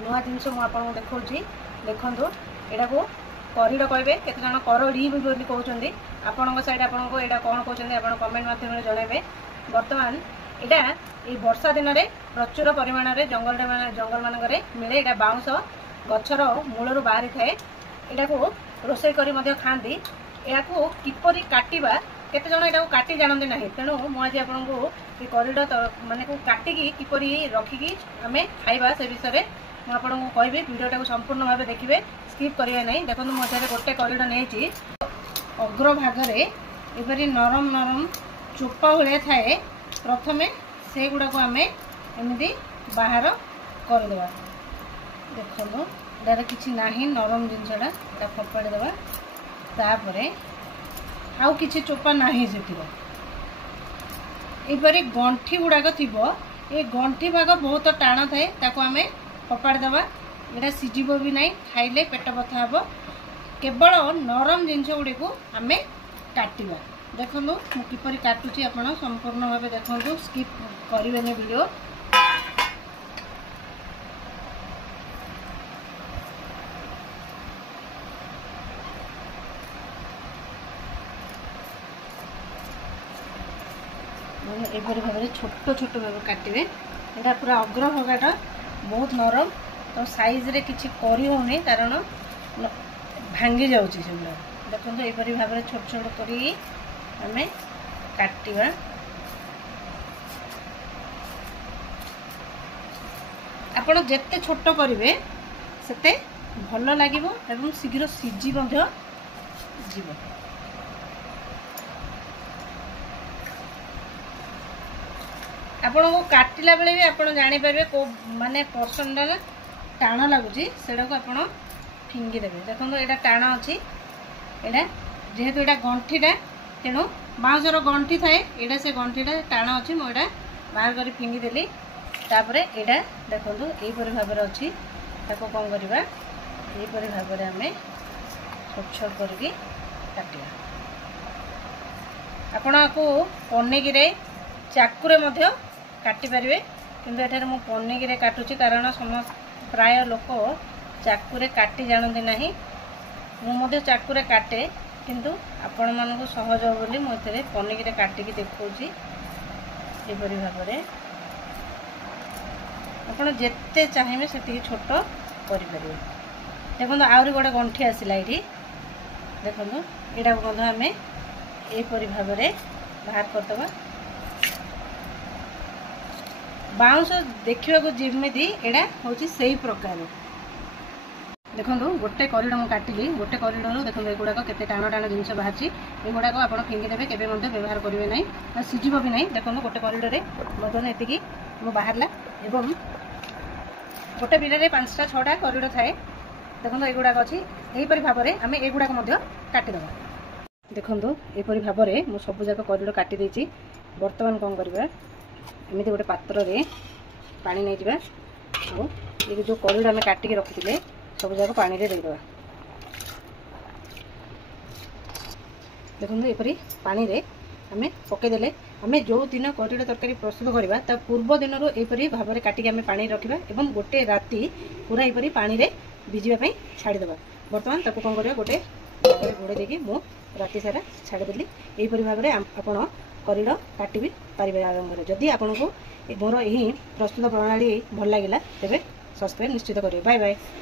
नुआ जिनस मुझे देखा देखु यहाँ को करिड कहे केते जन करड़ी भी कहते आपण साइड आपको यहाँ कौन कहते आप कमेंट माध्यम जनइबे। बर्तमान यहाँ ये वर्षा दिन में प्रचुर परिमाण में जंगल मानक मिले यहाँ बाउंस गचर मूलर बाहरी थाए यहाँ को रोषे कर खाती या किपरि काटिबा केते जन यहाँ काटी जानते ना तेणु मुझे आपको ये करिड माने को काटिकी किपरि रखिकी आम खाइबा से विषय मुझे कहि वीडियो संपूर्ण भाव देखिए स्किप करेंगे ना। देखो मुझे गोटे करिड नहीं अग्र भागे एपरी नरम नरम चोपा भाया थाए प्रथमे से गुड़ाक आम एमती बाहर करदे। देखो यार कि ना नरम जिनसा फोपाड़ी देवा तापर आउ कि चोपा ना से यपरी गंठी गुड़ाक थी ये गंठी भाग बहुत टाण थाए ताको आम फोपाड़ी देवा। यहाँ सीझब भी ना खाइले पेट बथा हे केवल नरम जिनस गुड़ी को आम काटिबा। देखो मुझे किपरि काटुची आप संपूर्ण भाव देखो स्किप करेंगे वीडियो। एपरी भाव छोट छोट भाव काटे यहाँ पूरा अग्र भागटा बहुत नरम तो साइज रे किसी करनी कारण भांगी जाऊँगी से देखो यपरी भाव छोट छोट कर आम काटिबा। आपण जेते छोट करेंगे सेते भल लगे एवं शीघ्र सीझी जीव। आपन को काटिला बेले भी आपन जानि पारे को माने पर्सनटा टाण लगुच से आप फिंगी देवे। देखो यहाँ टाण अच्छी यहाँ जेहेतु यहाँ गंठीटा तेणु बाउंसर गंठी थाए यहाँ से गंठीटा टाण अच्छी मुझे बाहर कर फिंगी देली तापर यहाँ देखो यहीपरि भाव अच्छी ताको कौन करवा यहीपरि भाव आम छोट छोट करके काटिया। आपण को पनीकी चाकुरे काटी पारे किंतु एठार मु पनीकी काटुची कारण समस्त प्राय लोक चाकुरे काटी जानते ना मु चाकुरे काटे किंतु आपण मानक सहज हो बोली मुझे पनीकी काटिकी देखौची। एपरि भाव आपड़ जिते चाहिए से छोट करें। देखो आहरी गोटे गंठी आसला ये देखो यहाँ को आम यहीपरि भाव बाहर करदे। बाउंस देखा जमी एड़ा हूँ से प्रकार देखो गोटे करिड मुझे काटिली गोटे करिड देखो युवाक के टाण टाण जिन बाहर युवाक आप फिंगीदेवे के व्यवहार करेंगे ना सीझब भी ना। देखो गोटे करिडे बर्तमान ये बाहर एवं गोटे बिल 5टा 6टा करिड थाए देखो युवाक अच्छी यहीपरि भाव आम युवाक काटिदेवा। देखो यहीपरि भाव मुझे सबूक करिड काटिदे। बर्तमान कौन करवा एमती गोटे पात्र रे पानी नहीं जावा और ये जो करिड आम काटिक रखी सब जाक पानी रे देदेवा। देखो यपरी पानी रे आम पकईदे आम जो दिन करिड तरकारी प्रस्तुत करवा ता पूर्व दिन यपरी भाव में काटिक आम पानी रखा और गोटे राति पूरा यपरी पानी रे भिजापी छाड़ीदे। बर्तमान ताको कौन करवा गोटे घोड़े देकी मु राति सारा छाड़देली यहीपरि भाव में आपण करिड काटि भी पारे आरंभ। जदि आपन को मोर यही प्रस्तुत प्रणाली भल लगे तेज सब्सक्राइब निश्चित करेंगे। Bye bye.